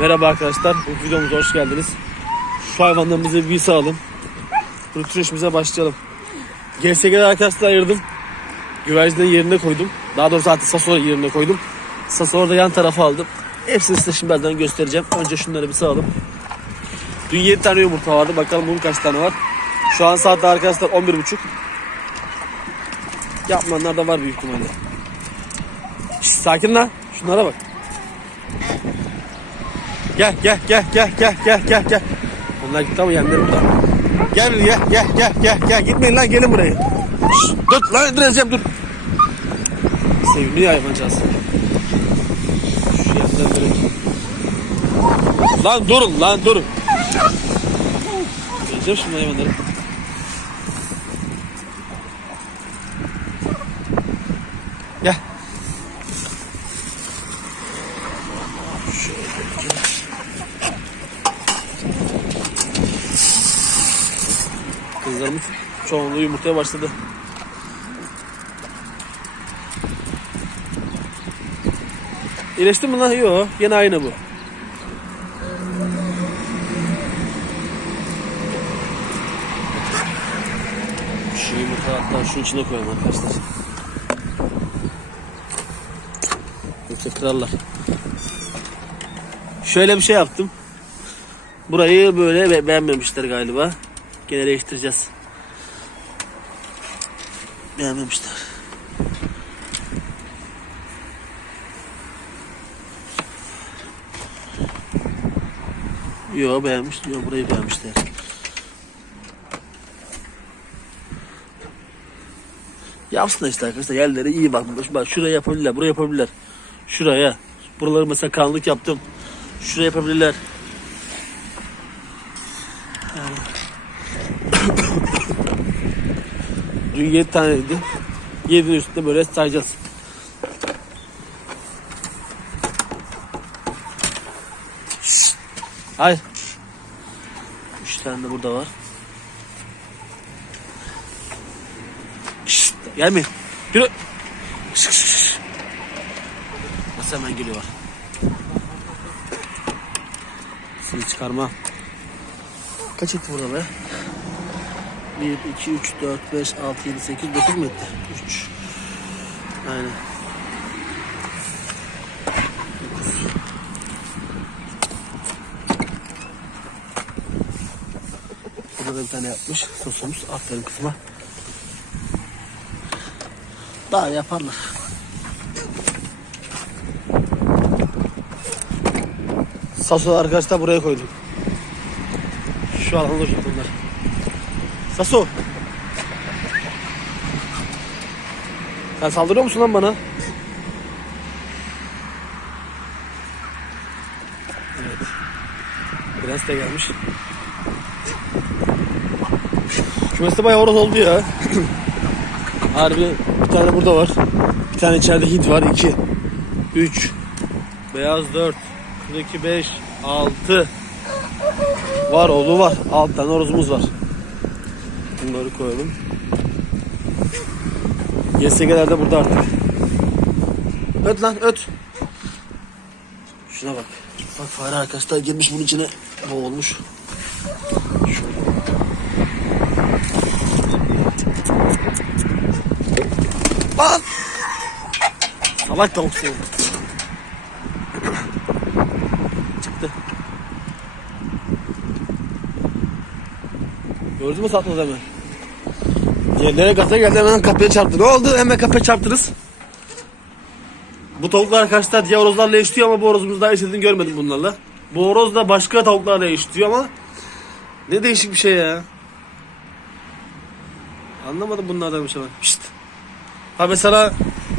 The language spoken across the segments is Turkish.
Merhaba arkadaşlar, bu videomuza hoş geldiniz. Şu hayvanlarımızı bir sağalım. Rutin işimize başlayalım. GSG'de arkadaşlar ayırdım. Güvercinlerin yerine koydum. Daha doğrusu zaten Sassuolo yerine koydum. Sassuolo'da yan tarafa aldım. Hepsini size şimdi göstereceğim. Önce şunları bir sağalım. Dün 7 tane yumurta vardı. Bakalım bunun kaç tane var. Şu an saatte arkadaşlar 11.30. Yapmayanlar da var büyük ihtimalle. Şşş, sakin lan. Şunlara bak. Gel gel gel gel gel gel gel gel. Onlar gitti ama yendiler burada. Gel gel gel gel gel gel gitmeyin lan gelin buraya. Şşş, dur lan indireceğim dur. Sevimli hayvancağız. Şu yandan böyle. Lan durun lan durun. Geleceğim şimdi hayvanları. Gel. Kızlarımız çoğunluğu yumurtaya başladı. İyileşti mi lan? Yok. Yine aynı bu. Şu yumurta hatta şunun içine koyalım arkadaşlar. Yoksa kırarlar. Şöyle bir şey yaptım. Burayı böyle be- beğenmemişler galiba. Gene değiştireceğiz. Beğenmemişler. Yo beğenmiş. Yo burayı beğenmişler. Yapsınlar işte arkadaşlar. Yerlere iyi bakmış. Bak şuraya yapabilirler. Buraya yapabilirler. Şuraya. Buraları mesela karanlık yaptım. Şuraya yapabilirler. Dün 7 taneydi. 7'nin üstünde böyle sayacağız. Hayır. 3 tane de burada var. Şşt, şşt. Nasıl hemen geliyorlar. Sizi çıkarma. Kaç etti burada be? 1, 2, 3, 4, 5, 6, 7, 8, 9 mu etti? 3. Aynen. 9. Burada da bir tane yapmış. Sosumuz. Aferin kızıma. Daha yaparlar. Saso arkadaşlar buraya koydum. Şu alanda duracak Saso. Sen saldırıyor musun lan bana? Evet. Prens de gelmiş. Kümeste bayağı horoz oldu ya. Harbi bir tane burada var. Bir tane içeride Hint var. 2 3 Beyaz 4 Şuradaki 5 6 Var oğlu var. 6 tane horozumuz var. Bunları koyalım. YSG'ler de burada artık. Öt lan öt. Şuna bak. Bak fare arkadaşlar girmiş bunun içine boğulmuş. Şöyle. Lan! Salak tavuk seni. Çıktı. Gördün mü satmaz hemen. Yerlere gaza geldi hemen kapıya çarptı. Ne oldu? Hemen kapıya çarptınız. Bu tavuklar arkadaşlar diğer horozlarla eşliyor ama bu horozumuz daha eşlediğini görmedim bunlarla. Bu horoz da başka tavuklarla eşliyor ama ne değişik bir şey ya. Anlamadım bunlardan bir şey var. Pişt. Ha mesela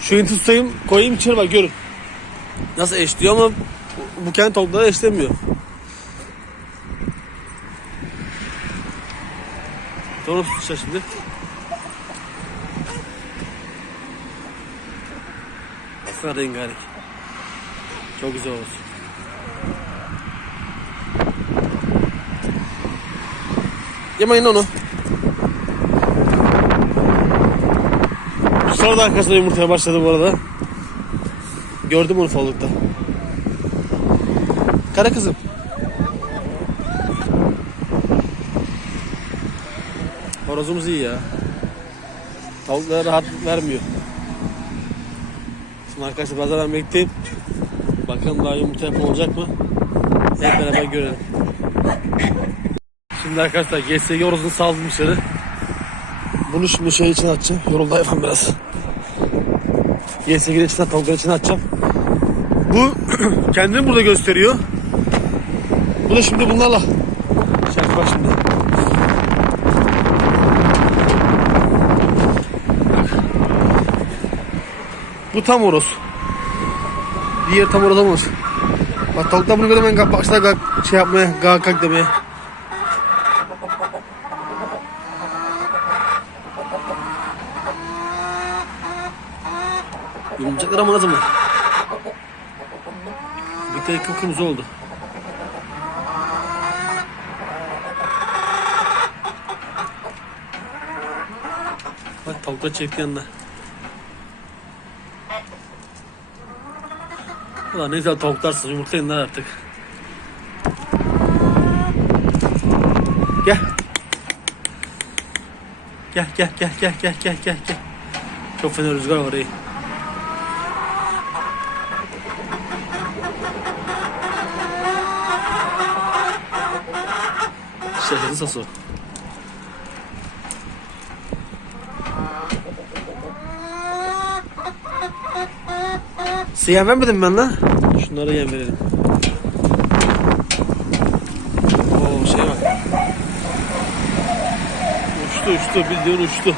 şu inti tutayım koyayım içeri bak görün. Nasıl eşliyor ama bu, bu kendi tavuklara eşlemiyor. Sonra tutacağız şimdi. Baksana rengarenk. Çok güzel olsun. Yemeyin onu. Sonra da arkasında yumurtaya başladı bu arada. Gördüm onu fallıkta. Kara kızım. Horozumuz iyi ya. Tavuklara rahat vermiyor. Şimdi arkadaşlar pazardan bekleyeyim. Bakalım daha yumurta yapan olacak mı? Hep beraber görelim. Şimdi arkadaşlar GSG horozunu saldım dışarı. Bunu şimdi şey için atacağım. Yoruldu hayvan biraz. GSG'nin içine tavukların içine atacağım. Bu kendini burada gösteriyor. Bu da şimdi bunlarla. Şarkı bak şimdi. Bu tam horoz. Diğer tam horoz olmaz. Bak tavuklar bunu göre ben başlar kalk, şey yapmaya, kalk kalk demeye. Yumurcaklar ama mı? Bir tek kıpkırmızı oldu. Bak tavuklar çekti yanına. Ulan ne güzel tavuklarsın yumurtlayın lan artık. Gel. Gel gel gel gel gel gel gel gel. Çok fena rüzgar var iyi. Şaşırdı Sasu. Size yem vermedim ben lan. Şunlara yem verelim. Oo şey var. Uçtu uçtu bildiğin uçtu.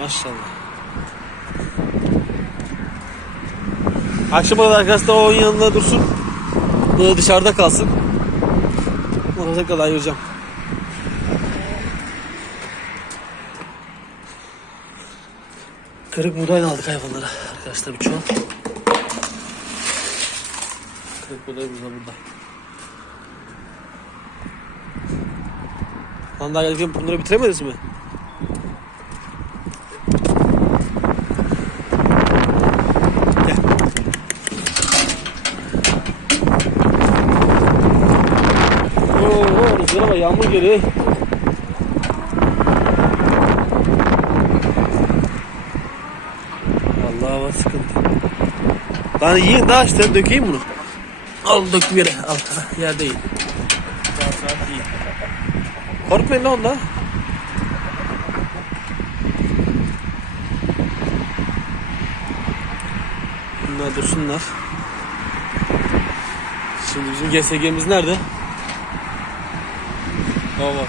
Maşallah. Akşama kadar arkadaşlar onun yanında dursun. Bu da dışarıda kalsın. Ona tekrar ayıracağım. Kırık buğday da aldık hayvanlara. Arkadaşlar bir çuval. Kırık buğdayımız da burada. Lan daha gelirken bunları bitiremediniz mi? Oo, rüzgara bak yağmur geliyor. Var sıkıntı. Lan yiyin daha işte dökeyim bunu. Al döktüm yere. Al yerde yiyin. Korkmayın lan onda. Bunlar dursunlar. Şimdi bizim GSG'miz nerede? Baba.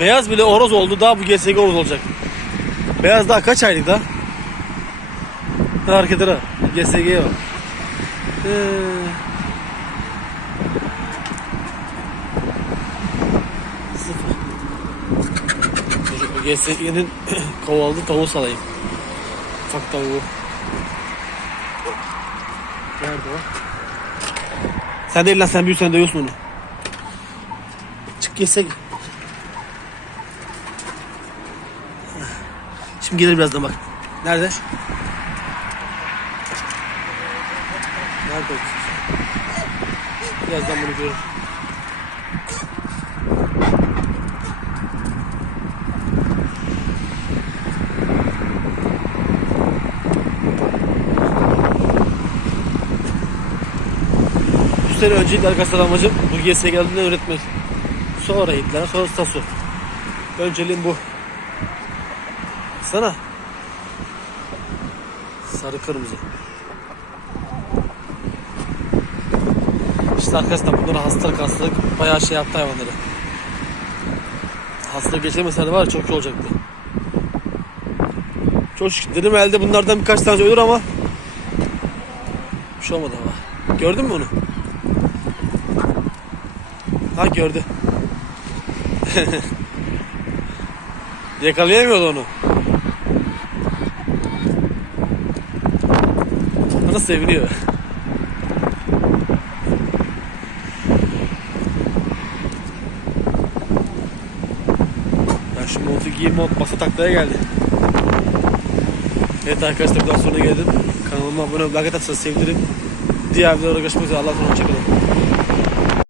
Beyaz bile horoz oldu. Daha bu GSG horoz olacak. Beyaz daha kaç aylık daha? Ha, hareketleri. GSG'ye bak. Ee. Dur, o GSG'nin kovaladığı tavuğu salayım. Ufak tavuğu. Nerede o? Sen değil lan sen büyüsen dövüyorsun onu. Çık GSG. Şimdi gelir birazdan bak. Nerede? O? Birazdan bunu görür. Bu sene öncelikle arkadaşlar amacım bu GS'ye geldiğinde öğretmek. Sonra Hitler, sonra Stasu. Önceliğim bu. Sana. Sarı kırmızı. İşte arkadaşlar bunları hastalık hastalık bayağı şey yaptı hayvanları. Hastalık geçirmeseydi var ya çok iyi olacaktı. Çok şükür dedim elde bunlardan birkaç tane ölür ama bir şey olmadı ama. Gördün mü onu? Ha gördü. Yakalayamıyordu onu. Bana seviniyor. Ben şu montu giyeyim mont masa taklaya geldi. Evet arkadaşlar buradan sonra geldim. Kanalıma abone olmayı, like atarsanız sevinirim. Diğer videoda görüşmek üzere. Allah'a emanet olun.